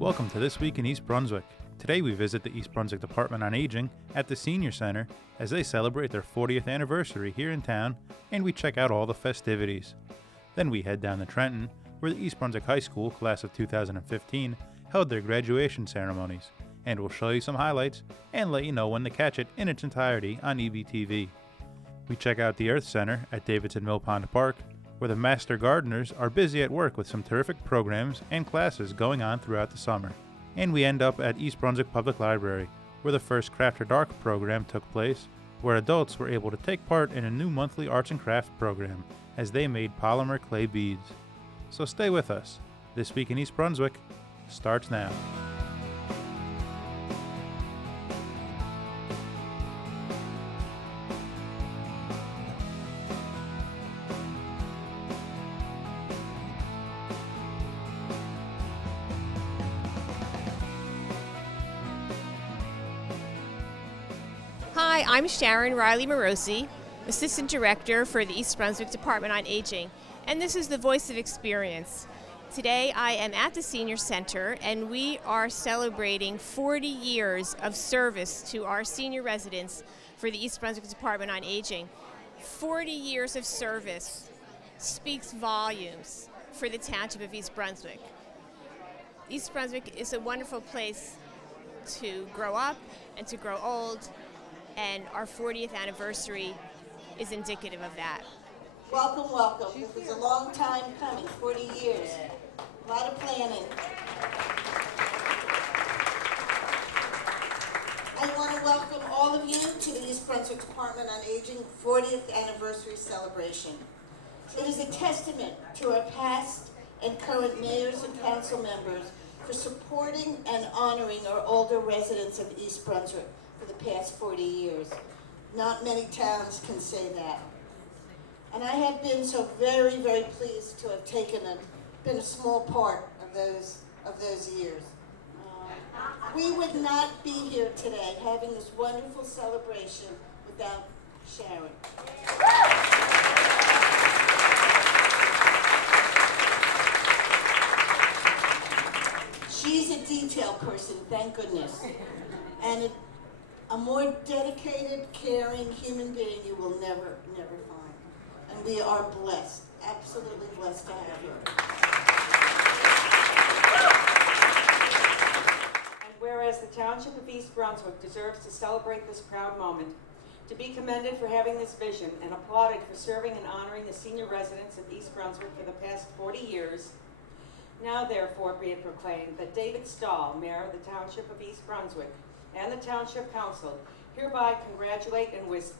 Welcome to This Week in East Brunswick. Today we visit the East Brunswick Department on Aging at the Senior Center as they celebrate their 40th anniversary here in town, and we check out all the festivities. Then we head down to Trenton, where the East Brunswick High School class of 2015 held their graduation ceremonies, and we'll show you some highlights and let you know when to catch it in its entirety on EBTV. We check out the E.A.R.T.H Center at Davidson Mill Pond Park, where the Master Gardeners are busy at work with some terrific programs and classes going on throughout the summer. And we end up at East Brunswick Public Library, where the first Craft or Dark program took place, where adults were able to take part in a new monthly arts and crafts program as they made polymer clay beads. So stay with us. This Week in East Brunswick starts now. Hi, I'm Sharon Riley Morosi, Assistant Director for the East Brunswick Department on Aging, and this is the Voice of Experience. Today I am at the Senior Center and we are celebrating 40 years of service to our senior residents for the East Brunswick Department on Aging. 40 years of service speaks volumes for the Township of East Brunswick. East Brunswick is a wonderful place to grow up and to grow old, and our 40th anniversary is indicative of that. Welcome, welcome. This is a long time coming, 40 years. A lot of planning. I want to welcome all of you to the East Brunswick Department on Aging 40th anniversary celebration. It is a testament to our past and current mayors and council members for supporting and honoring our older residents of East Brunswick for the past 40 years. Not many towns can say that. And I have been so very, very pleased to have been a small part of those years. We would not be here today having this wonderful celebration without Sharon. She's a detail person, thank goodness. And a more dedicated, caring human being you will never, never find. And we are blessed, absolutely blessed to have her. And whereas the Township of East Brunswick deserves to celebrate this proud moment, to be commended for having this vision and applauded for serving and honoring the senior residents of East Brunswick for the past 40 years, now therefore be it proclaimed that David Stahl, Mayor of the Township of East Brunswick, and the Township Council hereby congratulate and wish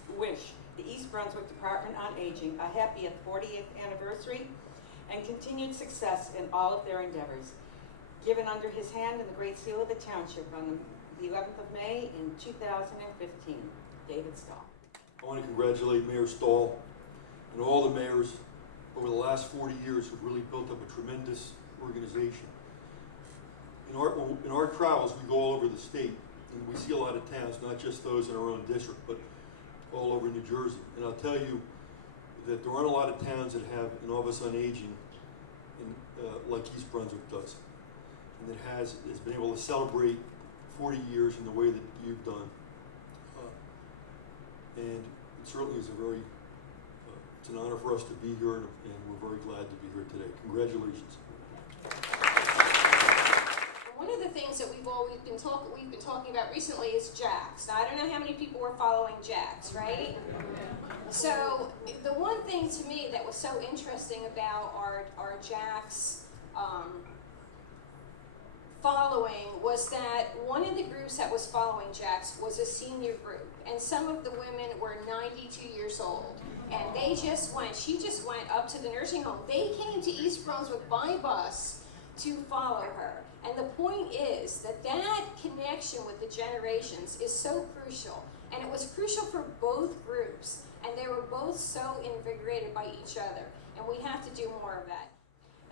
the East Brunswick Department on Aging a happy 40th anniversary and continued success in all of their endeavors. Given under his hand in the Great Seal of the Township on the 11th of May in 2015. David Stahl. I want to congratulate Mayor Stahl and all the mayors over the last 40 years who've really built up a tremendous organization. In our travels, we go all over the state, and we see a lot of towns, not just those in our own district, but all over New Jersey. And I'll tell you that there aren't a lot of towns that have an office on aging like East Brunswick does, and that has been able to celebrate 40 years in the way that you've done. And it certainly is it's an honor for us to be here, and we're very glad to be here today. Congratulations. One of the things that we've been talking about recently is JAX. Now, I don't know how many people were following JAX, right? So the one thing to me that was so interesting about our JAX following was that one of the groups that was following JAX was a senior group, and some of the women were 92 years old, and she just went up to the nursing home. They came to East Brunswick by bus to follow her. And the point is that connection with the generations is so crucial. And it was crucial for both groups. And they were both so invigorated by each other. And we have to do more of that.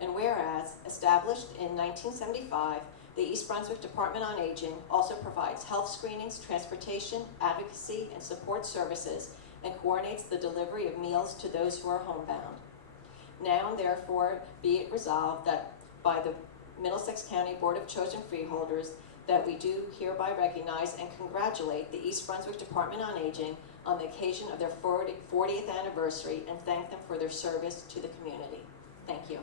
And whereas, established in 1975, the East Brunswick Department on Aging also provides health screenings, transportation, advocacy, and support services, and coordinates the delivery of meals to those who are homebound. Now, therefore, be it resolved that by the Middlesex County Board of Chosen Freeholders that we do hereby recognize and congratulate the East Brunswick Department on Aging on the occasion of their 40th anniversary and thank them for their service to the community. Thank you.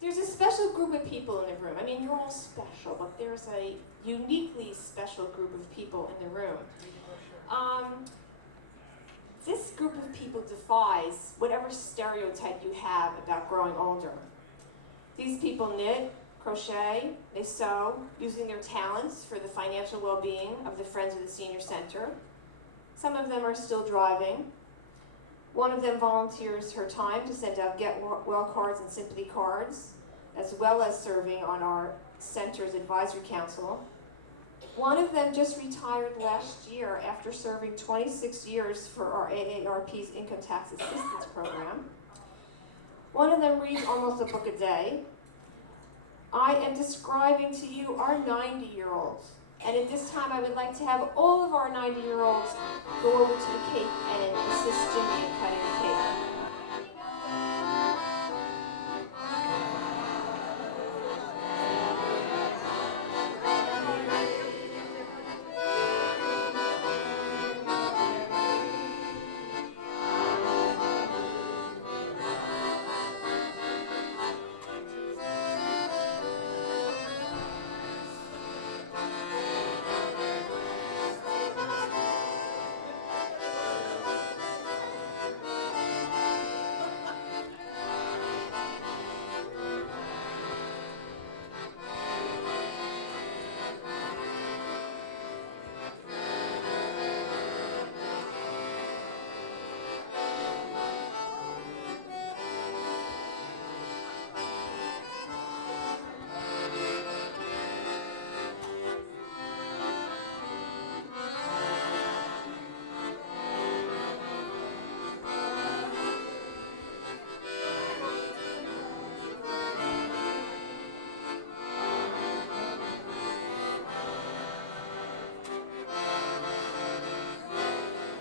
There's a special group of people in the room. I mean, you're all special, but there's a uniquely special group of people in the room. This group of people defies whatever stereotype you have about growing older. These people knit, crochet, they sew, using their talents for the financial well-being of the Friends of the Senior Center. Some of them are still driving. One of them volunteers her time to send out Get Well cards and sympathy cards, as well as serving on our center's advisory council. One of them just retired last year after serving 26 years for our AARP's Income Tax Assistance Program. One of them reads almost a book a day. I am describing to you our 90-year-olds. And at this time, I would like to have all of our 90-year-olds go over to the cake and assist Jimmy in cutting the cake.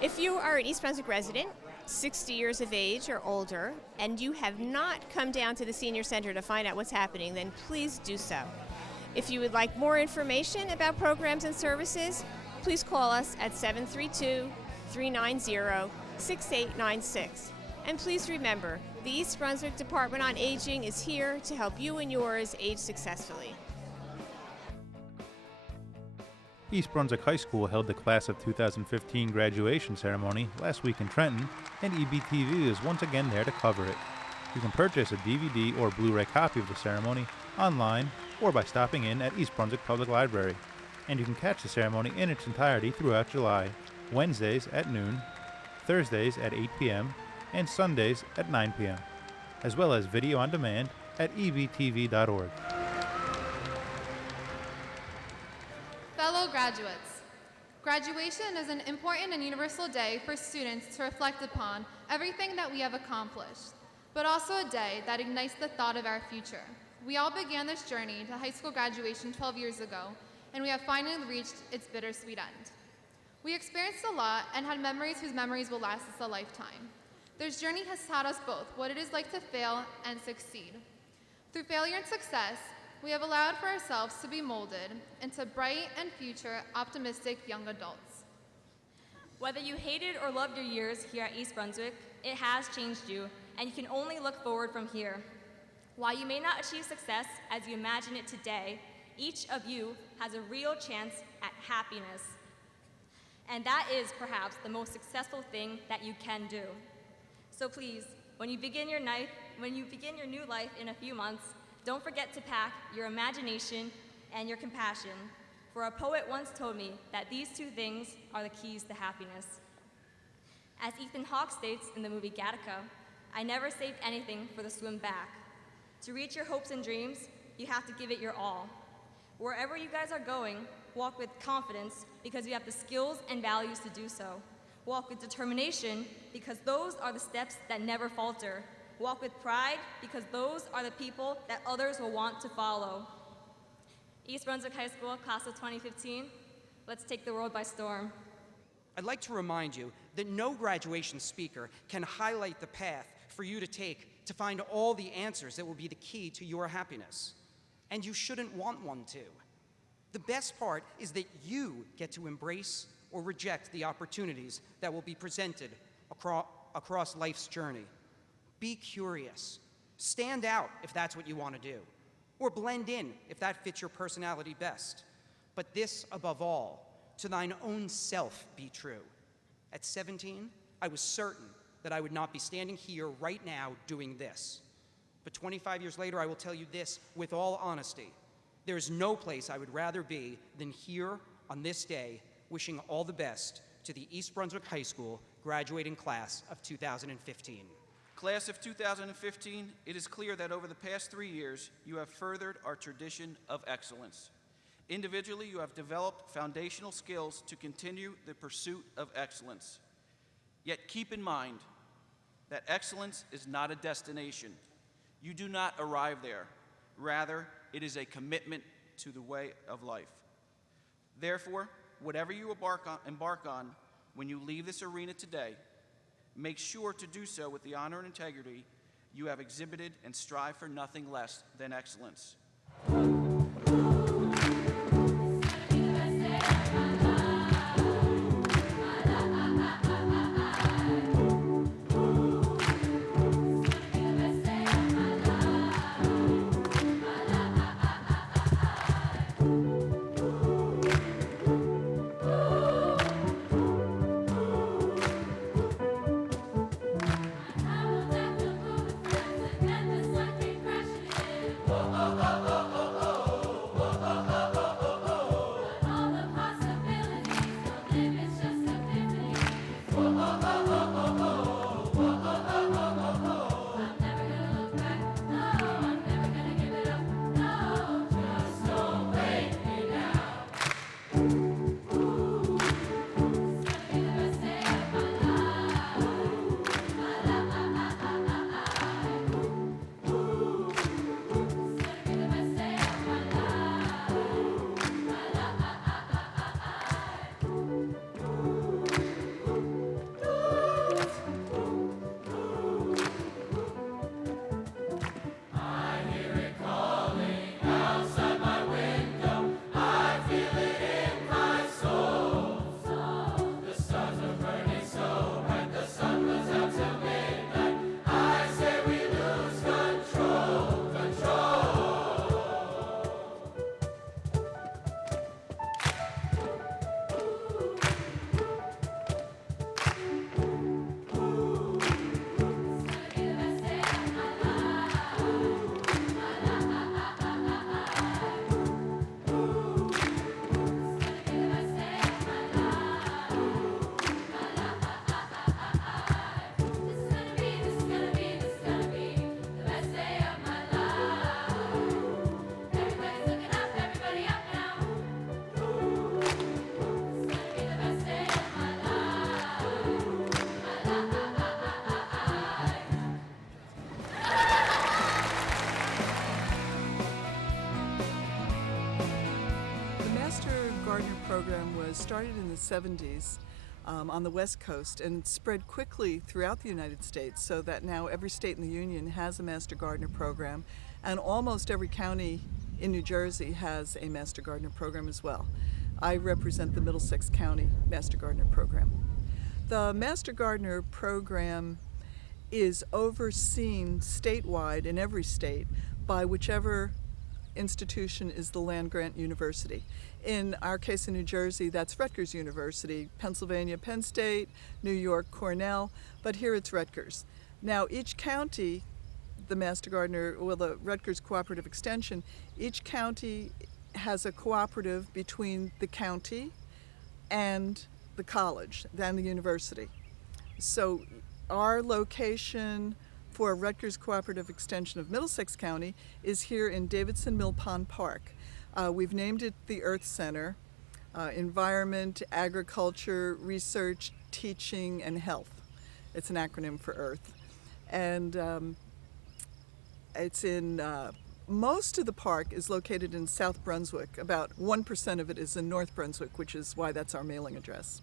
If you are an East Brunswick resident, 60 years of age or older, and you have not come down to the Senior Center to find out what's happening, then please do so. If you would like more information about programs and services, please call us at 732-390-6896. And please remember, the East Brunswick Department on Aging is here to help you and yours age successfully. East Brunswick High School held the class of 2015 graduation ceremony last week in Trenton, and EBTV is once again there to cover it. You can purchase a DVD or Blu-ray copy of the ceremony online or by stopping in at East Brunswick Public Library. And you can catch the ceremony in its entirety throughout July, Wednesdays at noon, Thursdays at 8 p.m., and Sundays at 9 p.m., as well as video on demand at ebtv.org. Fellow graduates, graduation is an important and universal day for students to reflect upon everything that we have accomplished, but also a day that ignites the thought of our future. We all began this journey to high school graduation 12 years ago, and we have finally reached its bittersweet end. We experienced a lot and had memories whose memories will last us a lifetime. This journey has taught us both what it is like to fail and succeed. Through failure and success, we have allowed for ourselves to be molded into bright and future optimistic young adults. Whether you hated or loved your years here at East Brunswick, it has changed you, and you can only look forward from here. While you may not achieve success as you imagine it today, each of you has a real chance at happiness. And that is perhaps the most successful thing that you can do. So please, when you begin your new life in a few months, don't forget to pack your imagination and your compassion, for a poet once told me that these two things are the keys to happiness. As Ethan Hawke states in the movie Gattaca, I never saved anything for the swim back. To reach your hopes and dreams, you have to give it your all. Wherever you guys are going, walk with confidence because you have the skills and values to do so. Walk with determination because those are the steps that never falter. Walk with pride because those are the people that others will want to follow. East Brunswick High School, class of 2015, let's take the world by storm. I'd like to remind you that no graduation speaker can highlight the path for you to take to find all the answers that will be the key to your happiness. And you shouldn't want one to. The best part is that you get to embrace or reject the opportunities that will be presented across life's journey. Be curious. Stand out if that's what you want to do, or blend in if that fits your personality best. But this, above all, to thine own self be true. At 17, I was certain that I would not be standing here right now doing this. But 25 years later, I will tell you this with all honesty. There is no place I would rather be than here on this day, wishing all the best to the East Brunswick High School graduating class of 2015. Class of 2015, it is clear that over the past 3 years, you have furthered our tradition of excellence. Individually, you have developed foundational skills to continue the pursuit of excellence. Yet keep in mind that excellence is not a destination. You do not arrive there. Rather, it is a commitment to the way of life. Therefore, whatever you embark on when you leave this arena today, make sure to do so with the honor and integrity you have exhibited and strive for nothing less than excellence. program was started in the 70s on the West Coast and spread quickly throughout the United States, so that now every state in the Union has a Master Gardener program, and almost every county in New Jersey has a Master Gardener program as well. I represent the Middlesex County Master Gardener program. The Master Gardener program is overseen statewide in every state by whichever institution is the land-grant university. In our case in New Jersey, that's Rutgers University, Pennsylvania, Penn State, New York, Cornell, but here it's Rutgers. Now each county, the Master Gardener, well, the Rutgers Cooperative Extension, each county has a cooperative between the county and the college, and the university. So our location for Rutgers Cooperative Extension of Middlesex County is here in Davidson Mill Pond Park. We've named it the E.A.R.T.H Center, Environment, Agriculture, Research, Teaching, and Health. It's an acronym for E.A.R.T.H. And it's in, most of the park is located in South Brunswick. About 1% of it is in North Brunswick, which is why that's our mailing address.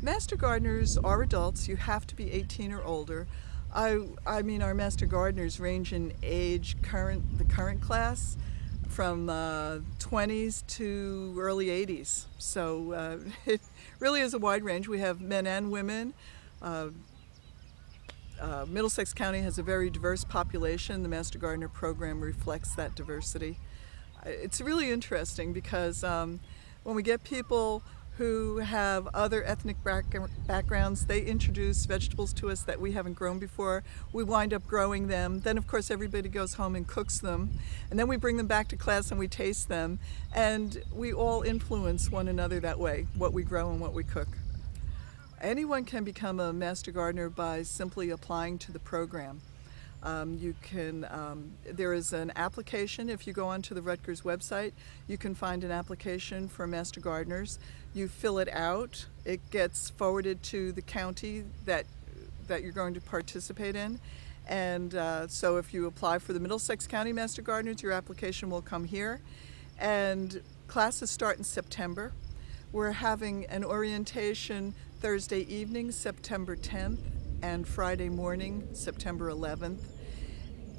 Master Gardeners are adults. You have to be 18 or older. I mean, our Master Gardeners range in age, the current class from 20s to early 80s. So it really is a wide range. We have men and women. Middlesex County has a very diverse population. The Master Gardener program reflects that diversity. It's really interesting because when we get people who have other ethnic backgrounds, they introduce vegetables to us that we haven't grown before. We wind up growing them. Then of course everybody goes home and cooks them. And then we bring them back to class and we taste them. And we all influence one another that way, what we grow and what we cook. Anyone can become a Master Gardener by simply applying to the program. There is an application. If you go onto the Rutgers website, you can find an application for Master Gardeners. You fill it out. It gets forwarded to the county that you're going to participate in. And so if you apply for the Middlesex County Master Gardeners, your application will come here. And classes start in September. We're having an orientation Thursday evening, September 10th, and Friday morning, September 11th.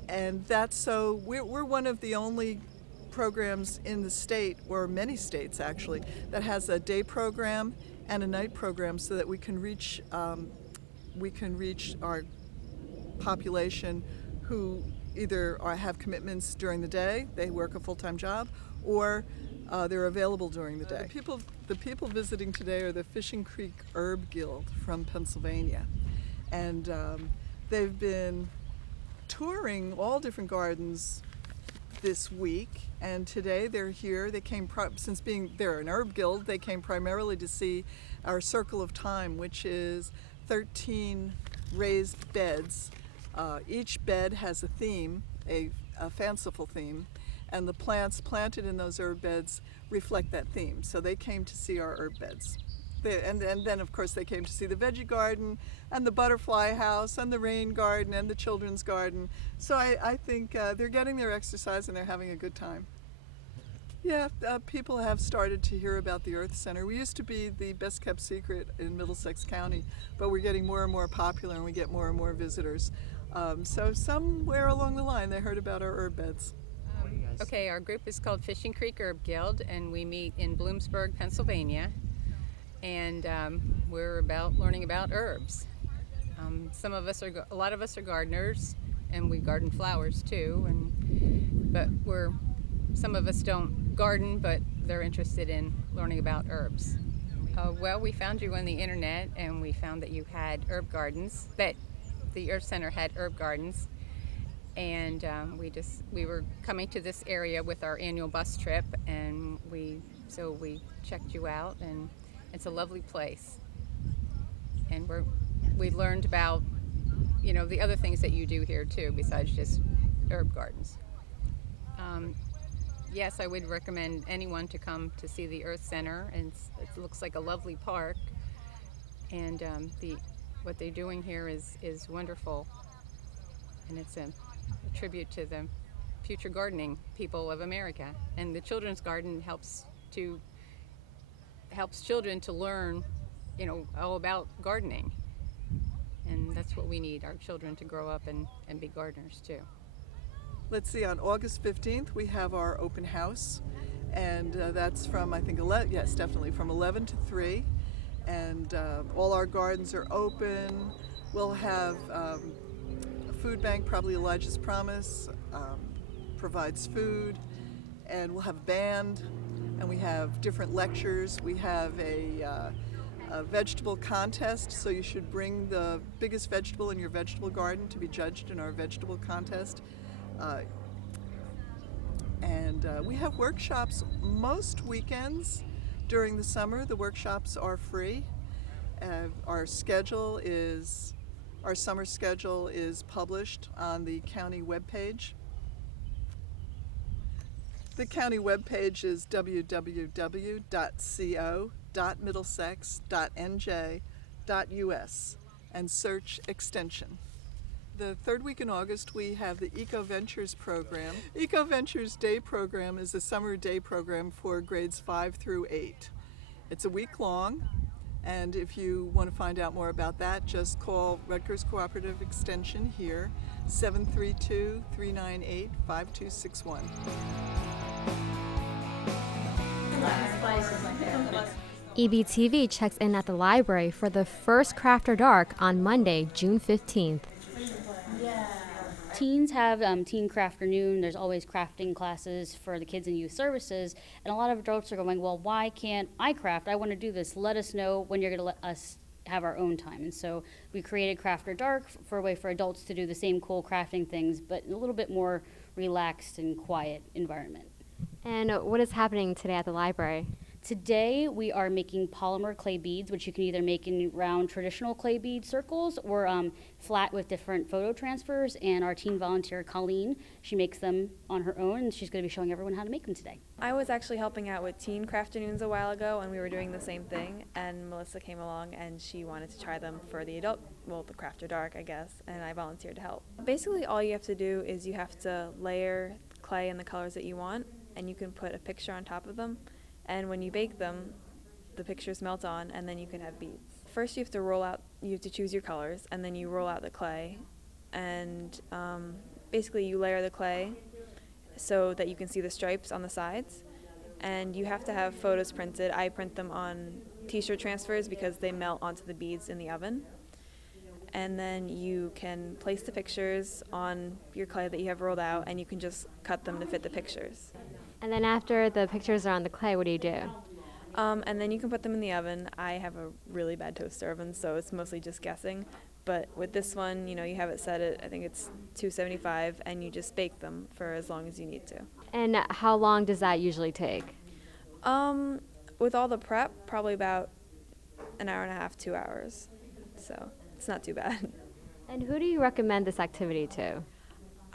And that's so, we're one of the only programs in the state, or many states actually, that has a day program and a night program so that we can reach our population who either have commitments during the day, they work a full-time job, or they're available during the day. The people visiting today are the Fishing Creek Herb Guild from Pennsylvania. And they've been touring all different gardens this week, and today they're here. They came, they're an herb guild, they came primarily to see our Circle of Time, which is 13 raised beds. Each bed has a theme, a fanciful theme, and the plants planted in those herb beds reflect that theme. So they came to see our herb beds. And then of course they came to see the veggie garden and the butterfly house and the rain garden and the children's garden. So I think they're getting their exercise and they're having a good time. Yeah, people have started to hear about the E.A.R.T.H Center. We used to be the best kept secret in Middlesex County, but we're getting more and more popular and we get more and more visitors. So somewhere along the line they heard about our herb beds. Okay, our group is called Fishing Creek Herb Guild, and we meet in Bloomsburg, Pennsylvania. And we're learning about herbs. A lot of us are gardeners, and we garden flowers too. But some of us don't garden, but they're interested in learning about herbs. Well, we found you on the internet, and we found that you had herb gardens. That the E.A.R.T.H Center had herb gardens, and we were coming to this area with our annual bus trip, and so we checked you out, and it's a lovely place. And we learned about, the other things that you do here too, besides just herb gardens. Yes, I would recommend anyone to come to see the E.A.R.T.H Center, and it looks like a lovely park. And what they're doing here is wonderful, and it's a tribute to the future gardening people of America. And the children's garden helps children to learn, all about gardening. And that's what we need, our children to grow up and be gardeners too. Let's see, on August 15th we have our open house, and that's from, I think, definitely from 11 to 3. And all our gardens are open. We'll have a food bank, probably Elijah's Promise, provides food, and we'll have a band. And we have different lectures. We have a vegetable contest, so you should bring the biggest vegetable in your vegetable garden to be judged in our vegetable contest. And we have workshops most weekends during the summer. The workshops are free. Our summer schedule is published on the county webpage. The county webpage is www.co.middlesex.nj.us and search extension. The third week in August we have the Eco Ventures program. Eco Ventures Day program is a summer day program for grades 5 through 8. It's a week long, and if you want to find out more about that, just call Rutgers Cooperative Extension here, 732-398-5261. EBTV checks in at the library for the first Craft or Dark on Monday, June 15th. Teens have Teen Crafternoon. There's always crafting classes for the kids in youth services. And a lot of adults are going, well, why can't I craft? I want to do this. Let us know when you're going to let us have our own time. And so we created Craft or Dark for a way for adults to do the same cool crafting things, but in a little bit more relaxed and quiet environment. And what is happening today at the library? Today, we are making polymer clay beads, which you can either make in round traditional clay bead circles or flat with different photo transfers. And our teen volunteer, Colleen, she makes them on her own, and she's going to be showing everyone how to make them today. I was actually helping out with Teen Crafternoons a while ago, and we were doing the same thing. And Melissa came along, and she wanted to try them for the adult, well, the Craft or Dark, I guess, and I volunteered to help. Basically, all you have to do is you have to layer clay in the colors that you want, and you can put a picture on top of them. And when you bake them, the pictures melt on, and then you can have beads. First, you have to choose your colors, and then you roll out the clay. And basically, you layer the clay so that you can see the stripes on the sides. And you have to have photos printed. I print them on t-shirt transfers because they melt onto the beads in the oven. And then you can place the pictures on your clay that you have rolled out, and you can just cut them to fit the pictures. And then after the pictures are on the clay, what do you do? And then you can put them in the oven. I have a really bad toaster oven, so it's mostly just guessing. But with this one, you have it set at, I think it's 275, and you just bake them for as long as you need to. And how long does that usually take? With all the prep, probably about an hour and a half, 2 hours. So it's not too bad. And who do you recommend this activity to?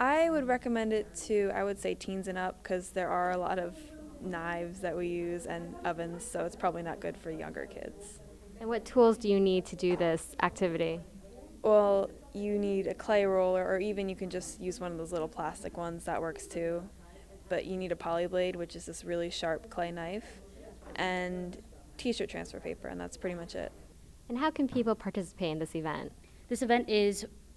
I would recommend it to, I would say, teens and up, because there are a lot of knives that we use and ovens, so it's probably not good for younger kids. And what tools do you need to do this activity? Well, you need a clay roller, or even you can just use one of those little plastic ones. That works too. But you need a poly blade, which is this really sharp clay knife, and t-shirt transfer paper, and that's pretty much it. And how can people participate in this event? This event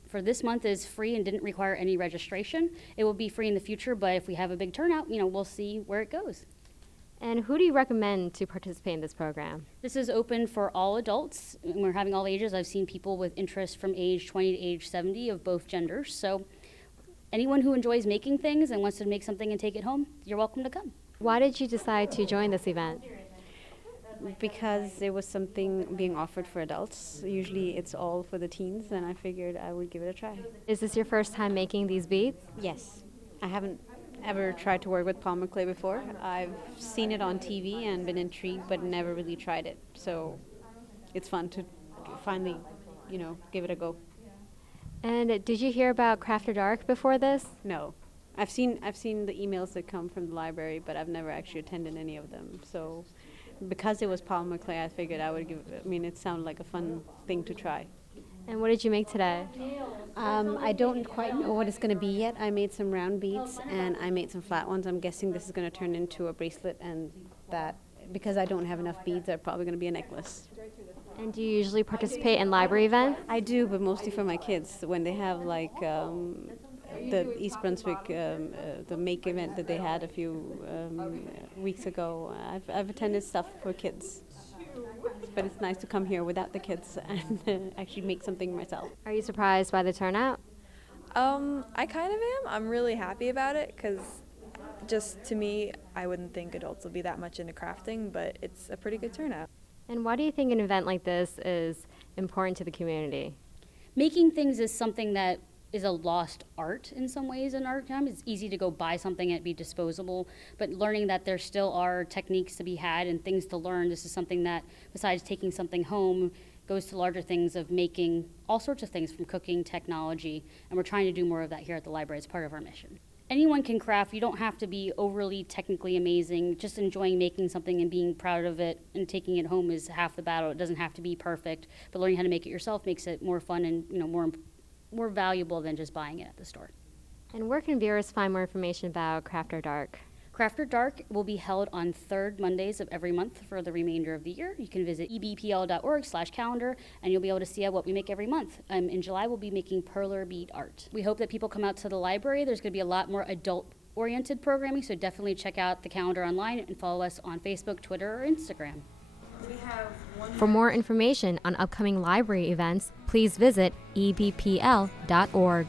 for this month is free and didn't require any registration. It will be free in the future, but if we have a big turnout, we'll see where it goes. And who do you recommend to participate in this program? This is open for all adults. We're having all ages. I've seen people with interest from age 20 to age 70 of both genders. So anyone who enjoys making things and wants to make something and take it home, you're welcome to come. Why did you decide to join this event? Because it was something being offered for adults. Usually it's all for the teens, and I figured I would give it a try. Is this your first time making these beads? Yes. I haven't ever tried to work with polymer clay before. I've seen it on TV and been intrigued, but never really tried it. So it's fun to finally, give it a go. And did you hear about Craft or Dark before this? No. I've seen the emails that come from the library, but I've never actually attended any of them. So because it was polymer clay, I figured I would it sounded like a fun thing to try. And what did you make today? I don't quite know what it's going to be yet. I made some round beads, and I made some flat ones. I'm guessing this is going to turn into a bracelet, and that, because I don't have enough beads, they're probably going to be a necklace. And do you usually participate in library events? I do, but mostly for my kids. When they have the East Brunswick, the make event that they had a few weeks ago, I've attended stuff for kids. But it's nice to come here without the kids and actually make something myself. Are you surprised by the turnout? I kind of am. I'm really happy about it, because just to me, I wouldn't think adults will be that much into crafting, but it's a pretty good turnout. And why do you think an event like this is important to the community? Making things is something that is a lost art in some ways in our time. It's easy to go buy something and it be disposable, but learning that there still are techniques to be had and things to learn, this is something that, besides taking something home, goes to larger things of making all sorts of things, from cooking, technology, and we're trying to do more of that here at the library as part of our mission. Anyone can craft. You don't have to be overly technically amazing. Just enjoying making something and being proud of it and taking it home is half the battle. It doesn't have to be perfect, but learning how to make it yourself makes it more fun and more valuable than just buying it at the store. And where can viewers find more information about Craft or Dark? Craft or Dark will be held on third Mondays of every month for the remainder of the year. You can visit ebpl.org/calendar and you'll be able to see what we make every month. In July, we'll be making perler bead art. We hope that people come out to the library. There's going to be a lot more adult oriented programming, so definitely check out the calendar online and follow us on Facebook, Twitter, or Instagram. For more information on upcoming library events, please visit ebpl.org.